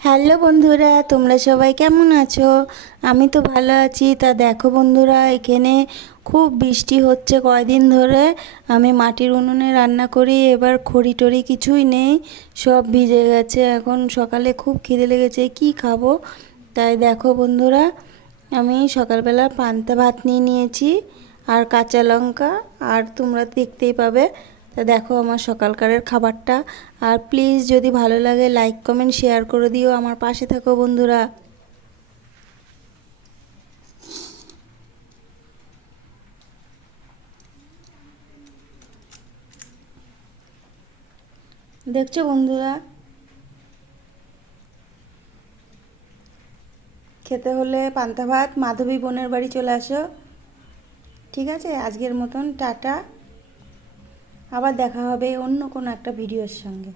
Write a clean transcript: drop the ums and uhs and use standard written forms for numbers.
Hello বন্ধুরা, তোমরা সবাই কেমন আছো? আমি তো ভালো আছি। তা দেখো বন্ধুরা, এখানে খুব বৃষ্টি হচ্ছে কয়দিন ধরে। আমি মাটির উনুনে রান্না করি, এবার খড়ি টড়ি কিছুই নেই, সব ভিজে গেছে। এখন সকালে খুব খিদে লেগেছে, কি খাবো? তাই দেখো বন্ধুরা, আমি সকালবেলা পান্তা ভাত নিয়ে নিয়েছি আর কাঁচা লঙ্কা, আর তোমরা দেখতেই পাবে। তা দেখো আমার সকালকারের খাবারটা। আর প্লিজ যদি ভালো লাগে লাইক কমেন্ট শেয়ার করে দিও, আমার পাশে থাকো বন্ধুরা। দেখছো বন্ধুরা, খেতে হলে পান্তা ভাত মাধবী বোনের বাড়ি চলে আসো। ঠিক আছে, আজকের মতন টাটা। আবার দেখা হবে অন্য কোনো একটা ভিডিওর সঙ্গে।